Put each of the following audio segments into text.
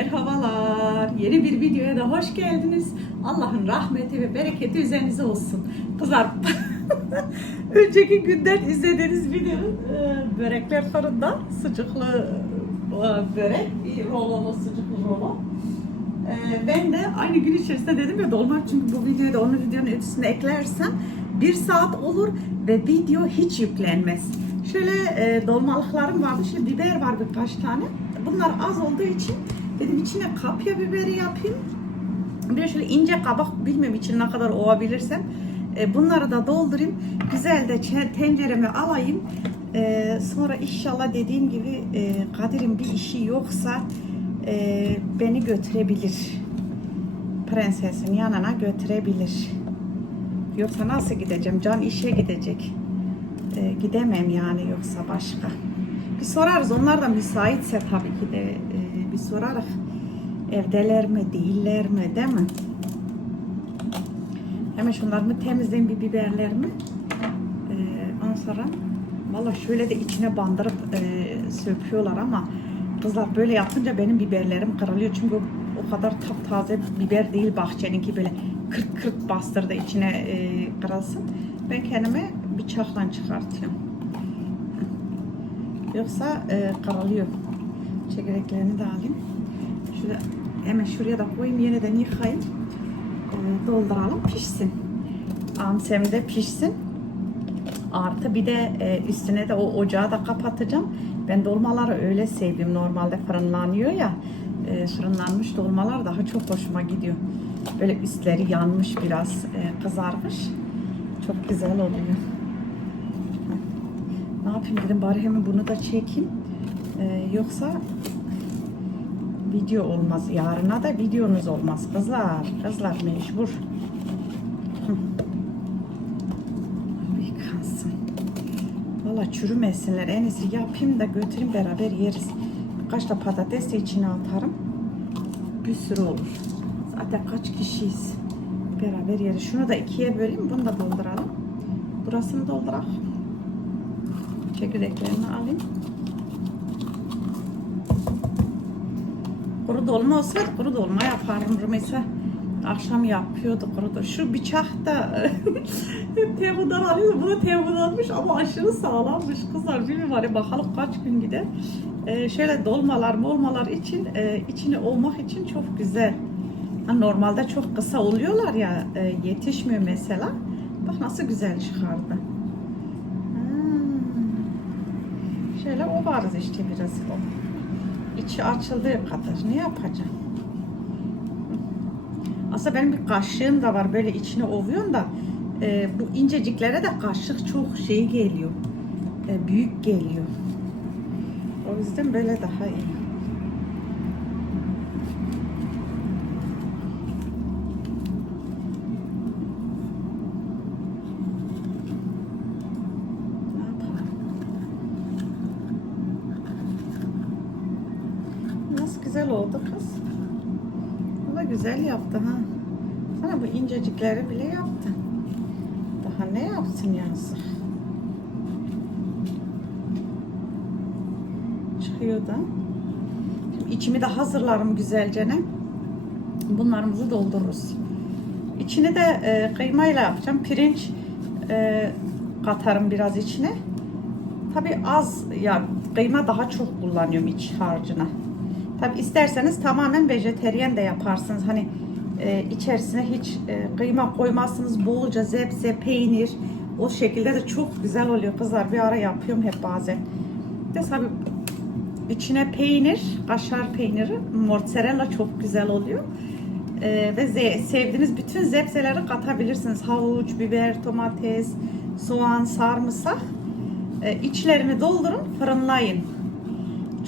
merhabalar. Yeni bir videoya da hoş geldiniz. Allah'ın rahmeti ve bereketi üzerinize olsun. Kızlar, önceki günden izlediğiniz video e, börekler fırında. Sucuklu e, börek, rololu sucuklu rolo. E, Ben de aynı gün içerisinde dedim ya dolma çünkü bu videoyu da onun videonun üstüne eklersem bir saat olur ve video hiç yüklenmez. Şöyle dolmalıklarım vardı. Şimdi biber var birkaç tane. Bunlar az olduğu için dedim içine kapya biberi yapayım. Bir şöyle ince kabak bilmem için ne kadar ovabilirsem. E, bunları da doldurayım. Güzel de tencereme alayım. E, sonra inşallah dediğim gibi e, Kadir'in bir işi yoksa e, beni götürebilir. Prensesin yanına götürebilir. Yoksa nasıl gideceğim? Can işe gidecek. E, gidemem yani yoksa başka. Bir sorarız. Onlar da müsaitse tabii ki de e, bir sorarız. Evdeler mi, değiller mi, değil mi? Hemen şunlarını temizleyeyim bir biberlerimi. E, ondan sonra valla şöyle de içine bandırıp e, söküyorlar ama kızlar böyle yapınca benim biberlerim kırılıyor. Çünkü o, kadar taptaze biber değil bahçeninki böyle kırt kırt bastırdı içine e, kırılsın. Ben kendime bıçakla çıkartıyorum. Yoksa e, karalıyor. Çekirdeklerini de alayım. Şurada hemen şuraya da koyayım. Yeniden yıkayayım. E, dolduralım pişsin. Amsem de pişsin. Artı bir de e, üstüne de o ocağı da kapatacağım. Ben dolmaları öyle sevdim. Normalde fırınlanıyor ya. E, fırınlanmış dolmalar daha çok hoşuma gidiyor. Böyle üstleri yanmış biraz e, kızarmış. Çok güzel oluyor. Ne yapayım dedim bari hemen bunu da çekeyim. Ee, yoksa video olmaz. Yarına da videonuz olmaz kızlar. Kızlar mecbur. Yıkansın. Valla çürümesinler. En iyisi yapayım da götüreyim beraber yeriz. Birkaç da patates de içine atarım. Bir sürü olur. Zaten kaç kişiyiz. Beraber yeriz. Şunu da ikiye böleyim. Bunu da dolduralım. Burasını doldurak. Çekirdeklerini alayım. Kuru dolma olsaydı kuru dolma yapardım Rümeysa. Akşam yapıyordu kuru dolma. Şu bıçak da Temu'dan alıyor. Bu da Temu'danmış ama aşırı sağlammış kızlar. Bilmiyorum ya bakalım kaç gün gider. Ee, şöyle dolmalar molmalar için e, içine olmak için çok güzel. Ha, normalde çok kısa oluyorlar ya e, yetişmiyor mesela. Bak nasıl güzel çıkardı. Hmm. Şöyle ovarız işte biraz o. İçi açıldığı kadar. Ne yapacağım? Aslında benim bir kaşığım da var. Böyle içine ovuyorum da e, bu inceciklere de kaşık çok şey geliyor. E, büyük geliyor. O yüzden böyle daha iyi. Ne yapalım? Nasıl güzel oldu kız. Bu da güzel yaptı ha. Sana bu incecikleri bile yaptı. Daha ne yapsın yazık. Çıkıyor da. Şimdi içimi de hazırlarım güzelce ne. Bunlarımızı doldururuz. İçini de e, kıymayla yapacağım. Pirinç e, katarım biraz içine. Tabi az ya kıyma daha çok kullanıyorum iç harcına. Tabi isterseniz tamamen vejeteryen de yaparsınız. Hani e, içerisine hiç e, kıyma koymazsınız. Bolca zebze, peynir o şekilde de çok güzel oluyor kızlar. Bir ara yapıyorum hep bazen. De tabi içine peynir, kaşar peyniri, mozzarella çok güzel oluyor. E, ve sevdiğiniz bütün zebzeleri katabilirsiniz. Havuç, biber, domates, soğan, sarımsak. E, içlerini doldurun, fırınlayın.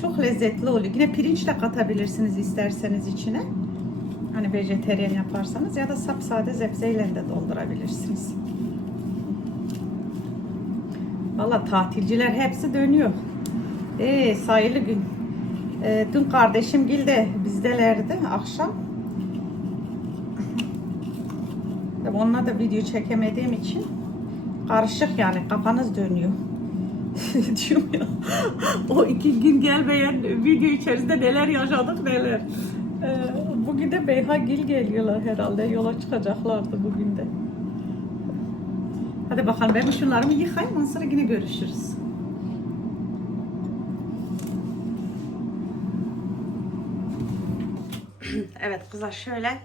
Çok lezzetli oluyor. Yine pirinç de katabilirsiniz isterseniz içine. Hani vejeteryan yaparsanız ya da sapsade zebzeyle de doldurabilirsiniz. Valla tatilciler hepsi dönüyor. Ee, sayılı gün. Ee, dün kardeşim Gil de bizdelerdi akşam. Onunla da video çekemediğim için karışık yani kafanız dönüyor. Diyorum ya. o iki gün gelmeyen video içerisinde neler yaşadık neler. Ee, bugün de Beyhagil geliyorlar herhalde. Yola çıkacaklardı bugün de. Hadi bakalım ben şunlarımı yıkayayım ondan sonra yine görüşürüz. evet kızlar şöyle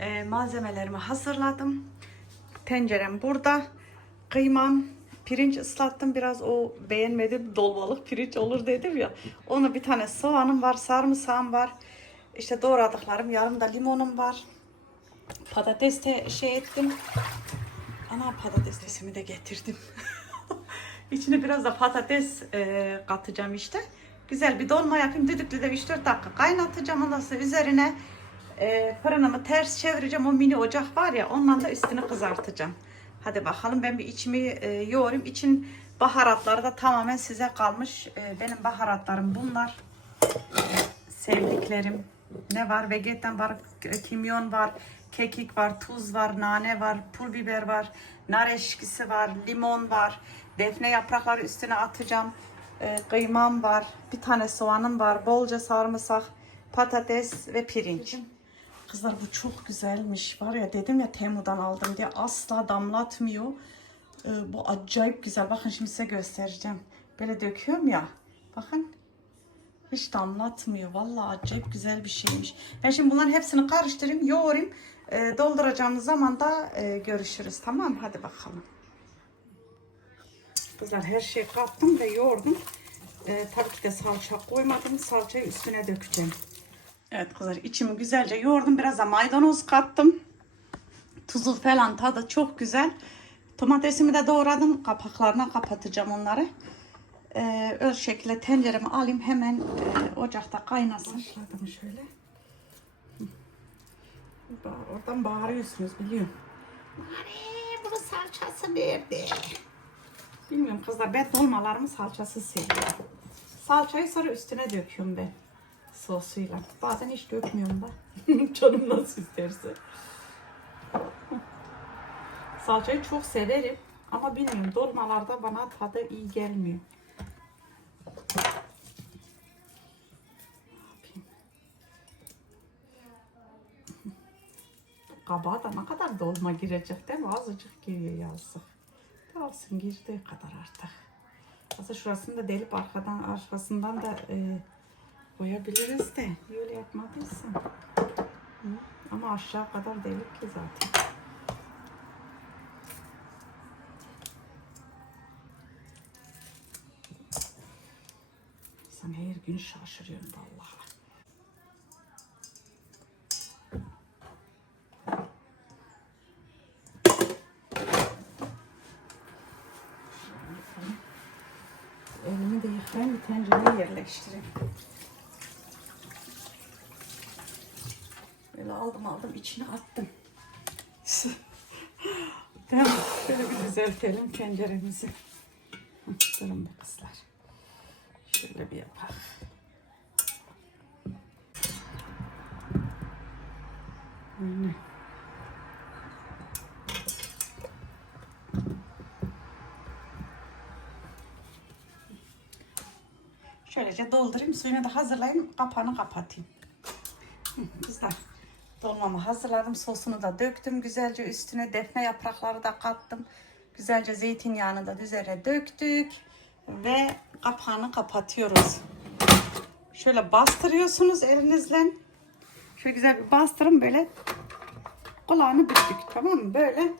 e, malzemelerimi hazırladım. Tencerem burada. Kıymam, pirinç ıslattım biraz o beğenmedim dolmalık pirinç olur dedim ya. Onu bir tane soğanım var, sarımsağım var. İşte doğradıklarım, yarım da limonum var. Patates de şey ettim. Ana patatesimi de getirdim. İçine biraz da patates e, katacağım işte. Güzel bir dolma yapayım. Düdüklüde 3-4 dakika kaynatacağım. Ondan sonra üzerine e, fırınımı ters çevireceğim. O mini ocak var ya ondan da üstünü kızartacağım. Hadi bakalım ben bir içimi e, yoğurayım. İçin baharatları da tamamen size kalmış. E, benim baharatlarım bunlar. Sevdiklerim. Ne var? Vegetan var, kimyon var, kekik var, tuz var, nane var, pul biber var, nar eşkisi var, limon var. Defne yaprakları üstüne atacağım. E, kıymam var, bir tane soğanım var, bolca sarımsak, patates ve pirinç. Kızlar bu çok güzelmiş. Var ya dedim ya Temu'dan aldım diye asla damlatmıyor. Ee, bu acayip güzel. Bakın şimdi size göstereceğim. Böyle döküyorum ya. Bakın. Hiç damlatmıyor. Vallahi acayip güzel bir şeymiş. Ben şimdi bunların hepsini karıştırayım, yoğurayım. Ee, dolduracağımız zaman da e, görüşürüz. Tamam? Hadi bakalım. Kızlar her şeyi kattım ve yoğurdum. Ee, tabii ki de salça koymadım. Salçayı üstüne dökeceğim. Evet kızlar içimi güzelce yoğurdum. Biraz da maydanoz kattım. Tuzu falan tadı çok güzel. Domatesimi de doğradım. Kapaklarına kapatacağım onları. Ee, öyle şekilde tenceremi alayım. Hemen e, ocakta kaynasın. Başladım şöyle. Oradan bağırıyorsunuz biliyorum. Anne bunun salçası nerede? Bilmiyorum kızlar ben dolmalarımı salçası seviyorum. Salçayı sonra üstüne döküyorum ben sosuyla. Bazen hiç dökmüyorum da. Canım nasıl isterse. Salçayı çok severim. Ama bilmiyorum dolmalarda bana tadı iyi gelmiyor. Kabağa da ne kadar dolma girecek değil mi? Azıcık giriyor yazık. Olsun girdiği kadar artık. Aslında şurasını da delip arkadan arkasından da e, koyabiliriz de öyle yapmadıysan. Ama aşağı kadar delik ki zaten. Sen her gün şaşırıyorum vallahi. Elimi de yıkayayım bir tencereye yerleştireyim. Böyle aldım içine attım. Tamam. Şöyle bir düzeltelim tenceremizi. Durun be kızlar. Şöyle bir yapalım. Şöylece doldurayım. Suyunu da hazırlayayım. Kapağını kapatayım. Kızlar dolmamı hazırladım. Sosunu da döktüm güzelce üstüne. Defne yaprakları da kattım. Güzelce zeytinyağını da üzerine döktük. Ve kapağını kapatıyoruz. Şöyle bastırıyorsunuz elinizle. Şöyle güzel bir bastırın böyle. Kulağını büktük tamam mı? Böyle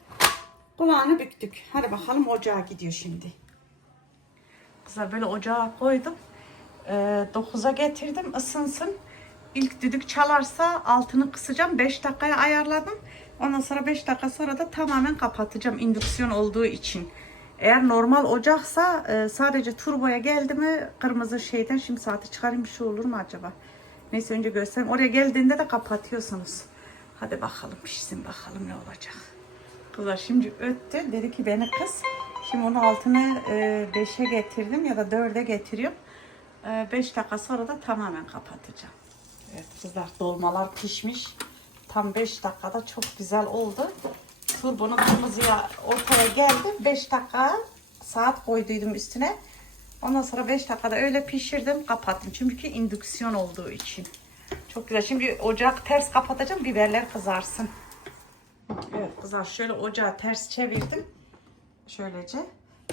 kulağını büktük. Hadi bakalım ocağa gidiyor şimdi. Kızlar böyle ocağa koydum. Ee, 9'a getirdim ısınsın. İlk düdük çalarsa altını kısacağım. 5 dakikaya ayarladım. Ondan sonra 5 dakika sonra da tamamen kapatacağım indüksiyon olduğu için. Eğer normal ocaksa e, sadece turboya geldi mi kırmızı şeyden şimdi saati çıkarayım bir şey olur mu acaba? Neyse önce göstereyim. Oraya geldiğinde de kapatıyorsunuz. Hadi bakalım pişsin bakalım ne olacak. Kızlar şimdi öttü. Dedi ki beni kız. Şimdi onun altını 5'e getirdim ya da 4'e getiriyorum. 5 dakika sonra da tamamen kapatacağım. Evet kızlar dolmalar pişmiş. Tam 5 dakikada çok güzel oldu. Turbonun kırmızıya ortaya geldi. 5 dakika saat koyduydum üstüne. Ondan sonra 5 dakikada öyle pişirdim kapattım. Çünkü indüksiyon olduğu için. Çok güzel. Şimdi ocak ters kapatacağım. Biberler kızarsın. Evet kızar. Şöyle ocağı ters çevirdim. Şöylece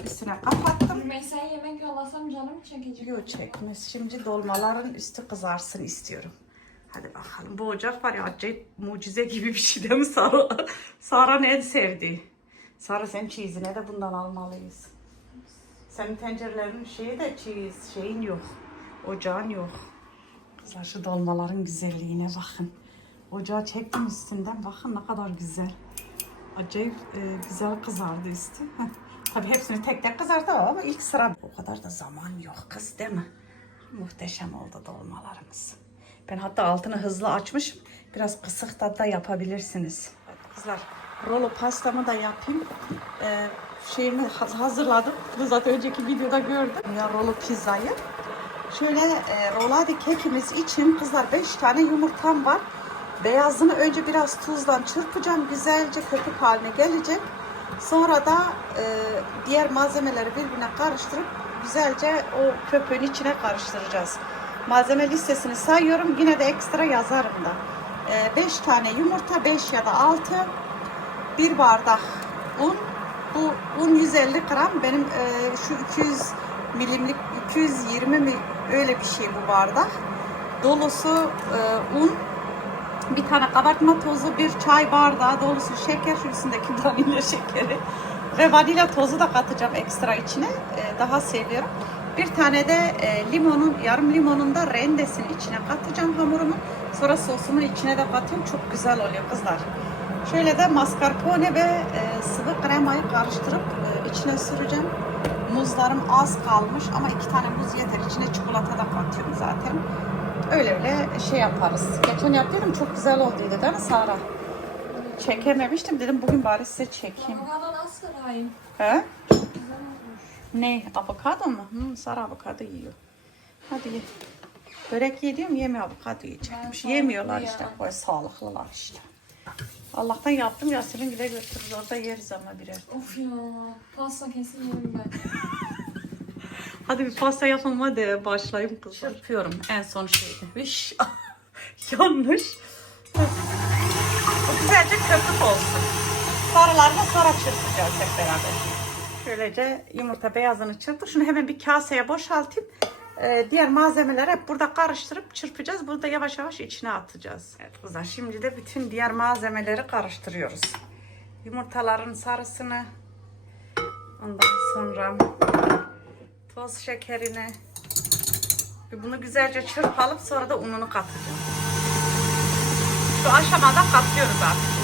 üstüne kapattım. Mesela yemek yollasam canım çekecek. Yok çekmez. Şimdi dolmaların üstü kızarsın istiyorum. Hadi bakalım. Bu ocak var ya acayip mucize gibi bir şey değil mi Sara? Sara'nın en sevdiği. Sara sen cheese'ine de bundan almalıyız. Senin tencerelerin şeyi de cheese şeyin yok. Ocağın yok. Kızlar şu dolmaların güzelliğine bakın. Ocağı çektim üstünden. Bakın ne kadar güzel. Acayip e, güzel kızardı üstü. Heh. Tabii hepsini tek tek kızardı ama ilk sıra. O kadar da zaman yok kız değil mi? Muhteşem oldu dolmalarımız. Ben hatta altını hızlı açmışım. Biraz kısık da da yapabilirsiniz. Kızlar rolo pastamı da yapayım. Ee, şeyimi ha- hazırladım. Bunu zaten önceki videoda gördüm. Ya rolo pizzayı. Şöyle e, rolade kekimiz için kızlar 5 tane yumurtam var. Beyazını önce biraz tuzla çırpacağım. Güzelce köpük haline gelecek. Sonra da e, diğer malzemeleri birbirine karıştırıp güzelce o köpüğün içine karıştıracağız. Malzeme listesini sayıyorum. Yine de ekstra yazarım da. 5 tane yumurta, 5 ya da 6. 1 bardak un. Bu un 150 gram. Benim e, şu 200 milimlik 220 mi öyle bir şey bu bardak. Dolusu e, un. Bir tane kabartma tozu, bir çay bardağı dolusu şeker, şu üstündeki vanilya şekeri. Ve vanilya tozu da katacağım ekstra içine. E, daha seviyorum. Bir tane de e, limonun, yarım limonun da rendesini içine katacağım hamurumu. Sonra sosumun içine de katıyorum. Çok güzel oluyor kızlar. Şöyle de mascarpone ve e, sıvı kremayı karıştırıp e, içine süreceğim. Muzlarım az kalmış ama iki tane muz yeter. İçine çikolata da katıyorum zaten. Öyle öyle şey yaparız. Geçen yaptıydım çok güzel olduydu değil mi Sara? Çekememiştim dedim bugün bari size çekeyim. He? Ne? Avokado mu? Hı, Sara avokado yiyor. Hadi ye. Börek yediyorum yemiyor avokado yiyecekmiş. Yemiyorlar işte. Böyle sağlıklılar işte. Allah'tan yaptım Yasemin bile götürürüz orada yeriz ama birer. Of ya. Pasta kesin yerim ben. Hadi bir pasta yapalım hadi başlayayım kızlar. Çırpıyorum en son şeyde. Hış. Yanlış. Bu güzelce köpük olsun. Sarılarını sonra çırpacağız hep beraber. Şöylece yumurta beyazını çırptık. Şunu hemen bir kaseye boşaltayım. Ee, diğer malzemeleri hep burada karıştırıp çırpacağız. Burada yavaş yavaş içine atacağız. Evet kızlar şimdi de bütün diğer malzemeleri karıştırıyoruz. Yumurtaların sarısını ondan sonra toz şekerini ve bunu güzelce çırpalım sonra da ununu katacağım. Şu aşamada katıyoruz artık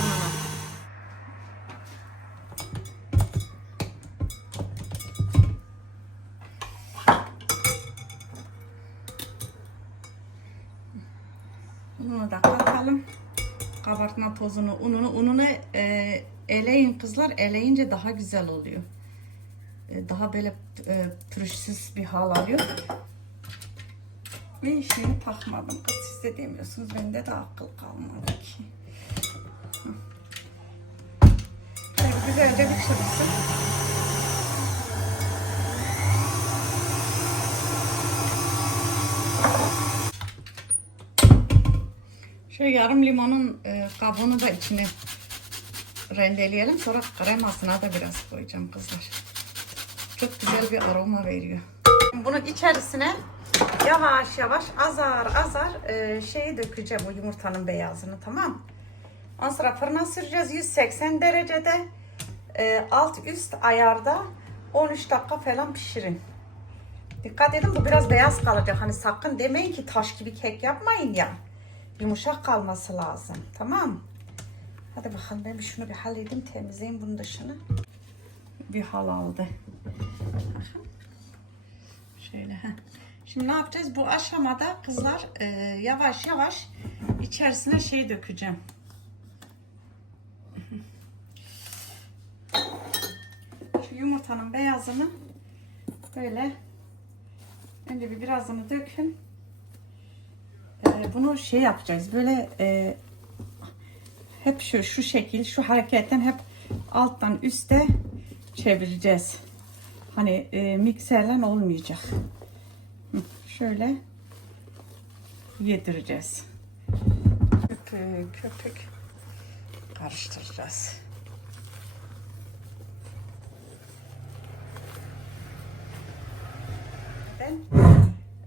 Kabartma tozunu, ununu, ununu e, eleyin kızlar. Eleyince daha güzel oluyor e, daha böyle e, pürüzsüz bir hal alıyor. Ve şeyini takmadım. Kız siz de demiyorsunuz. Bende de akıl kalmadı ki. Güzelce bir çırpsın. Şöyle yarım limonun e, kabuğunu da içine rendeleyelim. Sonra kremasına da biraz koyacağım kızlar. Çok güzel bir aroma veriyor. Bunun içerisine yavaş yavaş azar azar e, şeyi dökeceğim o yumurtanın beyazını tamam Ondan sonra fırına süreceğiz 180 derecede e, alt üst ayarda 13 dakika falan pişirin. Dikkat edin bu biraz beyaz kalacak. Hani sakın demeyin ki taş gibi kek yapmayın ya. Yumuşak kalması lazım. Tamam. Hadi bakalım ben şunu bir halledeyim temizleyeyim bunun dışını. Bir hal aldı. Şöyle. heh. Şimdi ne yapacağız? Bu aşamada kızlar e, yavaş yavaş içerisine şey dökeceğim. Şu yumurtanın beyazını böyle önce bir birazını dökün. E, bunu şey yapacağız. Böyle e, hep şu şu şekil, şu hareketten hep alttan üste çevireceğiz. Hani e, mikserle olmayacak. Şöyle yedireceğiz. Köpük köpük karıştıracağız. Ben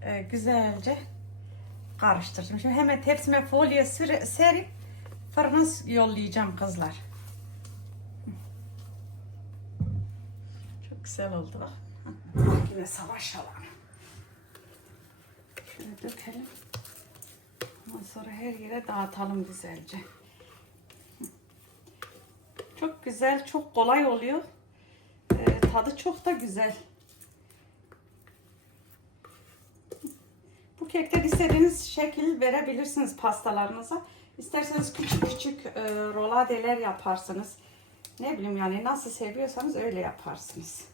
e, güzelce karıştırdım. Şimdi hemen tepsime süre, serip fırına yollayacağım kızlar. Çok güzel oldu. Yine savaş alanı. Şöyle dökelim. Ondan sonra her yere dağıtalım güzelce. Çok güzel, çok kolay oluyor. Ee, tadı çok da güzel. Kekten istediğiniz şekil verebilirsiniz pastalarınıza. İsterseniz küçük küçük e, roladeler yaparsınız. Ne bileyim yani nasıl seviyorsanız öyle yaparsınız.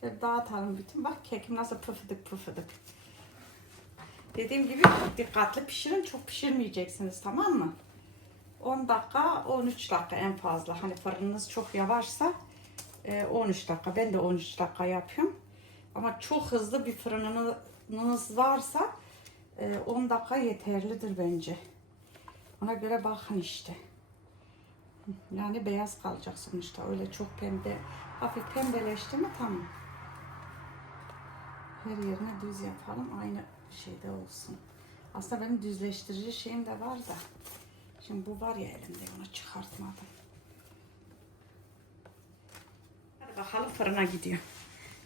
Şöyle dağıtalım bütün. Bak kekim nasıl pıfıdık pıfıdık. Dediğim gibi dikkatli pişirin. Çok pişirmeyeceksiniz tamam mı? 10 dakika 13 dakika en fazla. Hani fırınınız çok yavaşsa e, 13 dakika. Ben de 13 dakika yapıyorum. Ama çok hızlı bir fırınınız varsa e, 10 dakika yeterlidir bence. Ona göre bakın işte. Yani beyaz kalacak sonuçta. Öyle çok pembe, hafif pembeleşti mi tamam. Her yerine düz yapalım. Aynı şeyde olsun. Aslında benim düzleştirici şeyim de var da. Şimdi bu var ya elimde onu çıkartmadım. Hadi bakalım fırına gidiyor.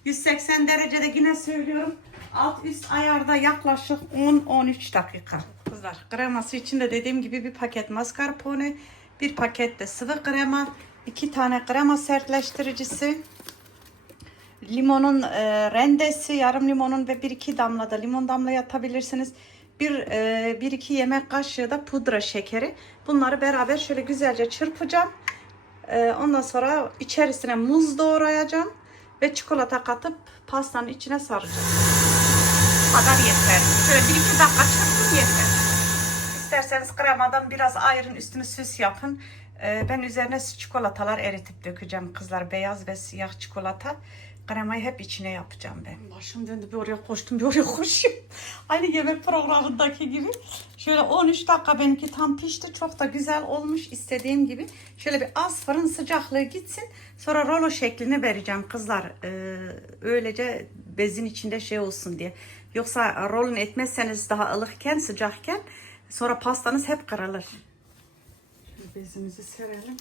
180 derecede yine söylüyorum. Alt üst ayarda yaklaşık 10-13 dakika. Kızlar kreması için de dediğim gibi bir paket mascarpone, bir paket de sıvı krema, iki tane krema sertleştiricisi, limonun e, rendesi, yarım limonun ve bir iki damla da limon damla atabilirsiniz. Bir, e, bir iki yemek kaşığı da pudra şekeri. Bunları beraber şöyle güzelce çırpacağım. E, ondan sonra içerisine muz doğrayacağım ve çikolata katıp pastanın içine saracağım. Bu kadar yeter. Şöyle bir iki dakika çırpın yeter. İsterseniz kremadan biraz ayırın üstünü süs yapın. Ee, ben üzerine çikolatalar eritip dökeceğim kızlar. Beyaz ve siyah çikolata. Kremayı hep içine yapacağım ben. Başım döndü bir oraya koştum bir oraya koşayım. Aynı yemek programındaki gibi. Şöyle 13 dakika benimki tam pişti. Çok da güzel olmuş istediğim gibi. Şöyle bir az fırın sıcaklığı gitsin. Sonra rolo şeklini vereceğim kızlar. Ee, öylece bezin içinde şey olsun diye. Yoksa rolün etmezseniz daha ılıkken sıcakken sonra pastanız hep kırılır. Şöyle bezimizi serelim.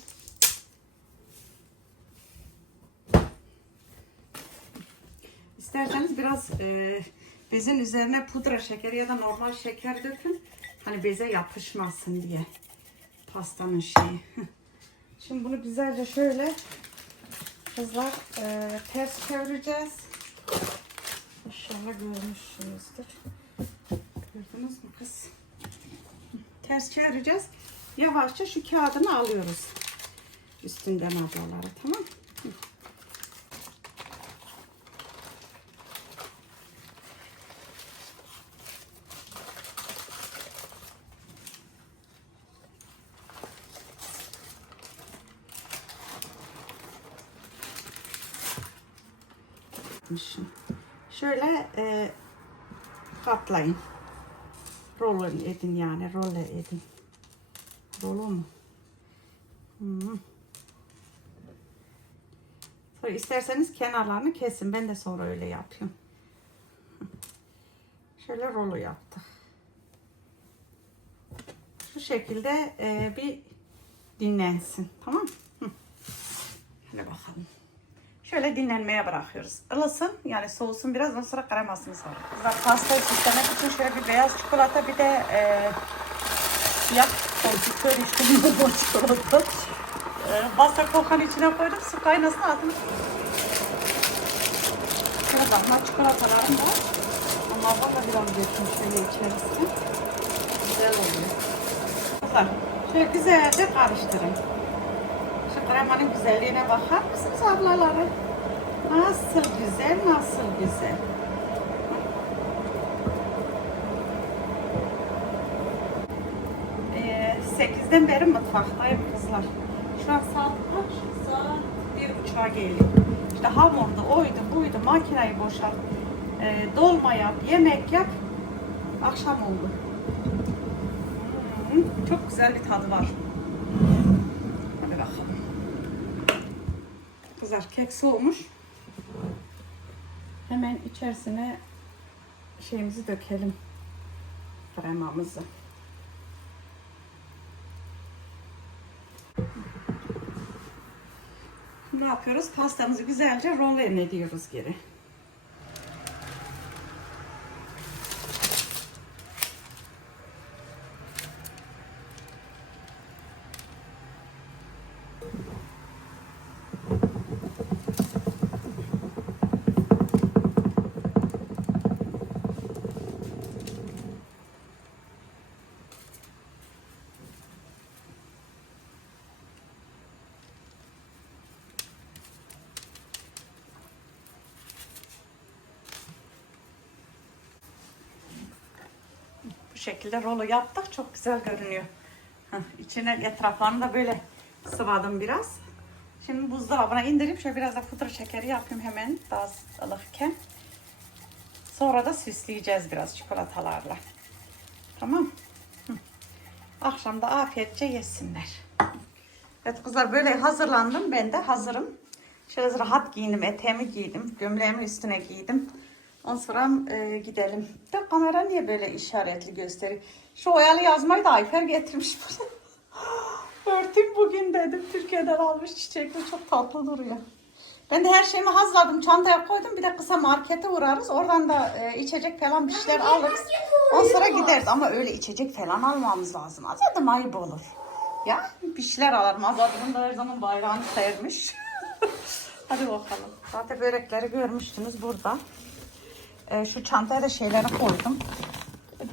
İsterseniz biraz e, bezin üzerine pudra şekeri ya da normal şeker dökün. Hani beze yapışmasın diye. Pastanın şeyi. Şimdi bunu güzelce şöyle kızlar e, ters çevireceğiz. İnşallah görmüşsünüzdür. Gördünüz mü kız? Ters çevireceğiz. Yavaşça şu kağıdını alıyoruz. Üstünden ablaları tamam mı? Yapmışım. Şöyle e, katlayın. Rol edin yani. Rol edin. Rolo mu? Hmm. Sonra isterseniz kenarlarını kesin. Ben de sonra öyle yapıyorum. Şöyle rolo yaptık. Şu şekilde e, bir dinlensin. Tamam mı? Hadi bakalım. Şöyle dinlenmeye bırakıyoruz. Ilısın yani soğusun biraz ondan sonra kremasını sonra. Kızlar pastayı süslemek için şöyle bir beyaz çikolata bir de e, siyah konfitör işte bu çikolata. E, pasta kokanın içine koydum su kaynasın altını. Şöyle damla çikolatalarım var. Onlardan da biraz döküm şöyle içerisine. Güzel oluyor. Kızlar şöyle güzelce karıştırın. Şu kremanın güzelliğine bakar mısınız ablaları? Nasıl güzel, nasıl güzel. Ee, 8'den beri mutfaktayım kızlar. Şu an saat kaç? Saat bir buçuğa geliyor. İşte hamurdu, oydu, buydu, makineyi boşalt. Ee, dolma yap, yemek yap. Akşam oldu. Hmm, Çok güzel bir tadı var. Hadi bakalım. Kızar kek soğumuş. Hemen içerisine şeyimizi dökelim. Kremamızı. Ne yapıyoruz? Pastamızı güzelce roll ediyoruz geri. Şekilde rolo yaptık. Çok güzel görünüyor. Heh, içine etraflarını da böyle sıvadım biraz. Şimdi buzdolabına indirip şöyle biraz da pudra şekeri yapayım hemen daha ılıkken. Sonra da süsleyeceğiz biraz çikolatalarla. Tamam. Akşam da afiyetçe yesinler. Evet kızlar böyle hazırlandım. Ben de hazırım. Şöyle rahat giyindim. Eteğimi giydim. Gömleğimi üstüne giydim. Ondan sonra e, gidelim. De kamera niye böyle işaretli gösteriyor? Şu oyalı yazmayı da Ayfer getirmiş buraya. Örtüm bugün dedim. Türkiye'den almış çiçekli. Çok tatlı duruyor. Ben de her şeyimi hazırladım. Çantaya koydum. Bir de kısa markete uğrarız. Oradan da e, içecek falan bir şeyler alırız. Ondan sonra gideriz. Ama öyle içecek falan almamız lazım. Azadım ayıp olur. Ya bir şeyler alırım. Azadımın da her zaman bayrağını sermiş. Hadi bakalım. Zaten börekleri görmüştünüz burada. Ee, şu çantaya da şeyleri koydum.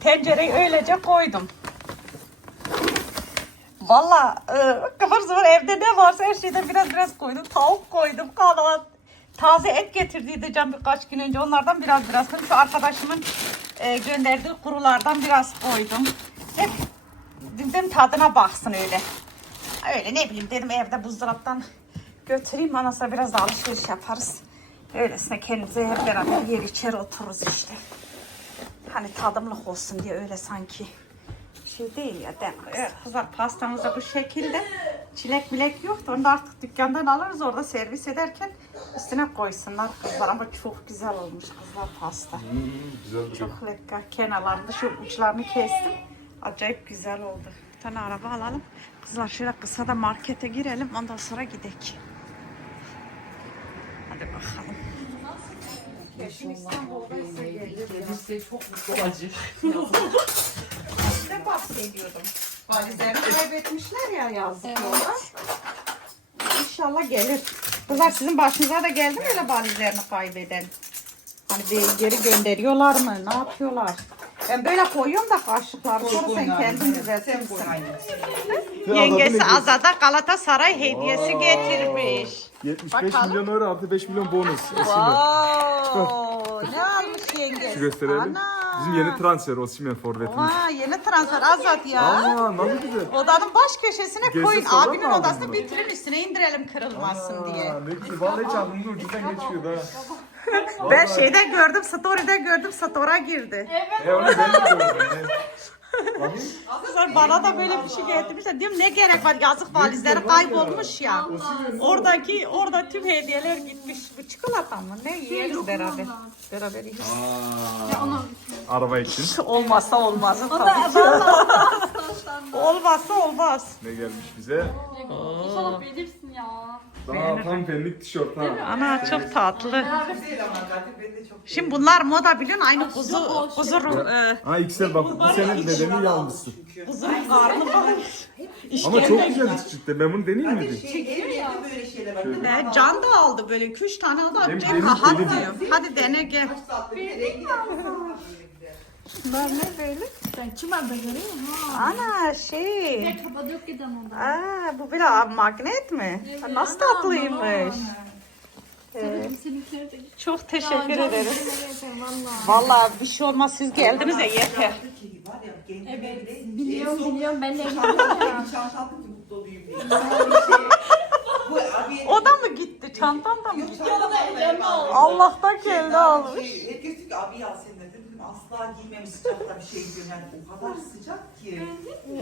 Tencereyi öylece koydum. Valla e, kıvır zıvır evde ne varsa her şeyden biraz biraz koydum. Tavuk koydum, kanat. Taze et getirdiydi can birkaç gün önce. Onlardan biraz biraz koydum. Şu arkadaşımın e, gönderdiği kurulardan biraz koydum. Hep dedim tadına baksın öyle. Öyle ne bileyim dedim evde buzdolaptan götüreyim. Ondan sonra biraz da alışveriş yaparız. Öylesine kendimize hep beraber yer içeri otururuz işte. Hani tadımlık olsun diye öyle sanki şey değil ya değil mi? Evet kızlar pastamız da bu şekilde. Çilek bilek yoktu. Onu da artık dükkandan alırız orada servis ederken üstüne koysunlar kızlar. Ama çok güzel olmuş kızlar pasta. güzel duruyor. Çok lekker. Kenarlarında şu uçlarını kestim. Acayip güzel oldu. Bir tane araba alalım. Kızlar şöyle kısa da markete girelim. Ondan sonra gidelim. Hadi bakalım. Kesin İstanbul'daysa gelir. Gelirse çok mutlu olacak. Ne bahsediyordum? Valizlerini kaybetmişler ya yazdıklar. İnşallah gelir. Kızlar sizin başınıza da geldi mi öyle valizlerini kaybeden? Hani bir geri gönderiyorlar mı? Ne yapıyorlar? Ben böyle koyuyorum da kaşıkları. Sonra sen kendin düzeltirsin. Yengesi Azada Galatasaray hediyesi getirmiş. 75 Bakalım. milyon euro artı 5 milyon bonus. Osimhen. Wow, ne almış yengesi? Şu gösterelim. Ana. Bizim yeni transfer Osimhen forvetimiz. Aa, yeni transfer Azat ya. Aa nasıl güzel. Odanın baş köşesine Gezdi koyun. Abinin mı aldın odasını bunu? vitrin üstüne indirelim kırılmasın diye. Aa, ne güzel. Vallahi hiç aklımda ucuzdan geçiyordu ha. Ben şeyde gördüm, story'de gördüm, store'a girdi. E onu ben de gördüm. Kızlar bana da böyle bir şey getirmişler. Diyorum ne gerek var yazık valizleri kaybolmuş ya. Oradaki, orada tüm hediyeler gitmiş. Bu çikolata mı? Ne yeriz beraber. Beraber yeriz. Araba için. Olmazsa olmazı tabii ki. Olmazsa olmaz. Ne gelmiş bize? İnşallah beğenirsin ya. Daha tam benlik tişört ha. Ana çok tatlı. Şimdi bunlar moda biliyorsun aynı kuzu kuzu e, Ha XL bak bu senin bedeni yanmışsın. kuzunun karnı falan. Ama çok güzel cidden. Ben bunu deneyeyim mi? böyle şeyler var. E, can da aldı böyle 2-3 tane aldı. Benim Acayip benim rahat diyorum. Hadi dene gel. Bunlar ne böyle? Ben kim aldı görüyor musun? Ana şey. Ne Kapadokya'dan oldu. Aa, bu abi, magnet mi? Ha, Nasıl tatlıymış. Evet, Seninkiler de. çok teşekkür ederiz. Valla. Vallahi bir şey olmaz siz geldiniz ya yeter. Evet. Biliyorum biliyorum ben de. Bu abi O da mı gitti? Çantan da mı gitti? Allah'tan kendi almış. Şey, herkes diyor ki abi de dedim. Asla giymem sıcakta bir şey giyiyorum yani o kadar sıcak ki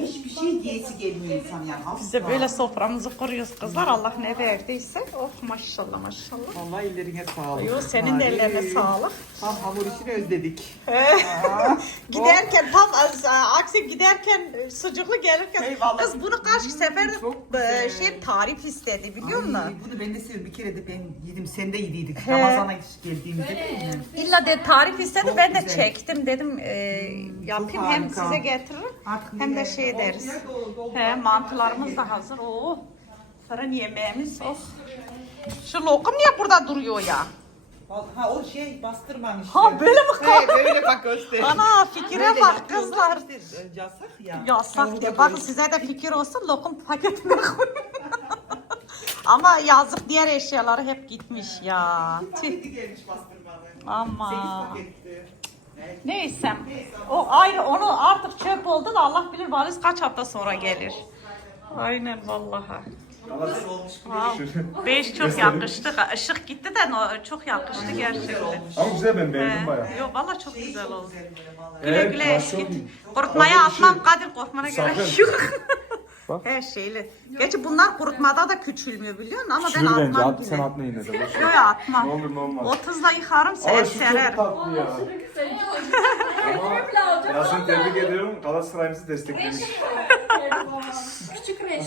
hiçbir şey giyesi gelmiyor insan yani asla. Biz de böyle soframızı kuruyoruz kızlar. Allah ne verdiyse. Oh maşallah maşallah. Vallahi ellerine sağlık. Yo, senin de ellerine sağlık. Tam hamur işini özledik. Giderken tam az- aksi giderken e, sucuklu gelirken Eyvallah. kız bunu kaç sefer çok e, güzel. şey tarif istedi biliyor musun? Bunu ben de seviyorum. Bir kere de ben yedim. Sen de yediydik. Ramazan'a geldiğimizde değil mi? İlla de tarif istedi Çok ben de güzel. Çektim dedim e, yapayım hem harika. size getiririm Artık hem de şey deriz. ortaya doğru doldu. He mantılarımız da hazır. Oo. Fırın yemeğimiz. Oh. Şu lokum niye burada duruyor ya? Ha o şey bastırmamış. Ha böyle mi He böyle bak göster. Ana fikire Böyle bak yapıyorlar kızlar. işte, e, Yasak ya. Yasak diye. Bakın size de fikir olsun lokum paketine koyun. Ama yazık diğer eşyaları hep gitmiş ya. Tüh. Paketi gelmiş bastırmalı. Ama. Sekiz paketti. Neyse. O ayrı onu artık çöp oldu da Allah bilir valiz kaç hafta sonra gelir. Aynen olmuş. Wow. Beş çok yakıştı. Işık gitti de no- çok yakıştı gerçekten. Ama güzel ben beğendim He. bayağı. Yok valla çok güzel oldu. Güle Evet, güle iyi. Kurutmaya Orada bir şey- atmam Kadir korkmana gerek yok. Bak. Her şeyli. Gerçi bunlar kurutmada da küçülmüyor biliyor musun? Ama ben Şunu bence atmam at sen atma yine de. boş ver. Yok atmam. Ne olur ne olmaz. 30'la yıkarım ser Ama şu serer. çok tatlı ya. Ama ya seni tebrik ediyorum. Galatasaray'ımızı desteklemiş. Küçük reş.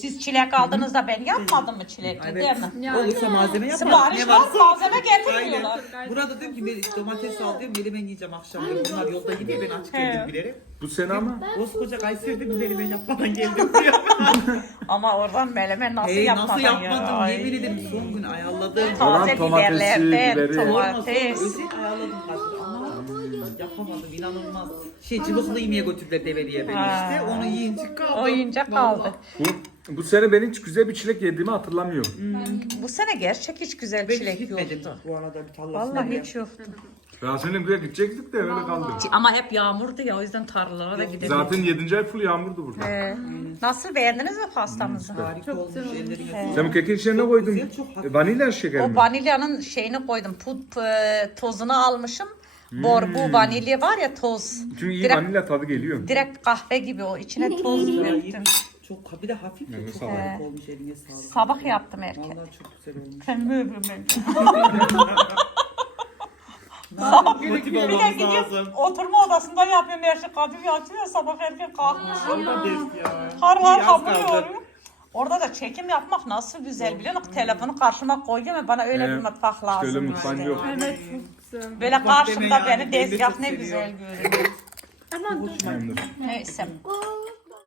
Siz çilek aldığınızda ben yapmadım mı çilekli değil mi? Olursa malzeme. Sipariş Ne var varsa. malzeme getirmiyorlar. Aynen. Burada diyorum ki Mel- domates al diyorum. Melemen yiyeceğim akşam. Bunlar yolda gidiyor. Ben aç geldim bilerek. Bu sene ama Koskoca Kayseri'de bir melemen yapmadan geldim diyor. Ama oradan meleme nasıl hey, yapmadın nasıl ya? yapmadım? Ay. Yemin ederim son gün ayarladım. Taze domatesi, biberlerden, biberi. domates. Özel ayarladım yapamadım inanılmaz. Şey cıvıklı yemeğe götürdüler develiye beni Ha. işte. Onu yiyince kaldı. Oyuncak kaldı. bu, bu sene ben hiç güzel bir çilek yediğimi hatırlamıyorum. Bu sene gerçek hiç güzel Ben çilek gitmedim yoktu. bu arada bir tarlasına. Vallahi hiç yoktu. Ya senin buraya gidecektik de öyle kaldı. Ama hep yağmurdu ya o yüzden tarlalara da gidemedik. Zaten 7. ay full yağmurdu burada. Ee, nasıl beğendiniz mi pastamızı? Harika olmuş ellerine. Sen bu kekin içine ne koydun? Güzel, çok. E, vanilya şeker O mi? vanilyanın şeyini koydum. Put e, tozunu almışım. Bor bu vanilya var ya toz. Çünkü iyi Direkt, vanilya tadı geliyor. direkt kahve gibi o içine toz döktüm. Çok bir de hafif de çok sağlık. harika olmuş eline sağlık. Sabah yaptım erken. Vallahi çok güzel olmuş. Sen mi öpüyorum Motive Bir de lazım. oturma odasında yapıyorum her şey. Kadir yatıyor sabah erken kalkmış. O da ders ya. Har har yoğuruyor. Orada da çekim yapmak nasıl güzel biliyor musun? Telefonu karşıma koyuyorum ve bana öyle bir Evet. mutfak lazım. öyle mutfağın yok. Evet güzel. Böyle Mutfak karşımda deme yani, beni dezgah çok ne güzel görünüyor. Ama Tamamdır. Neyse.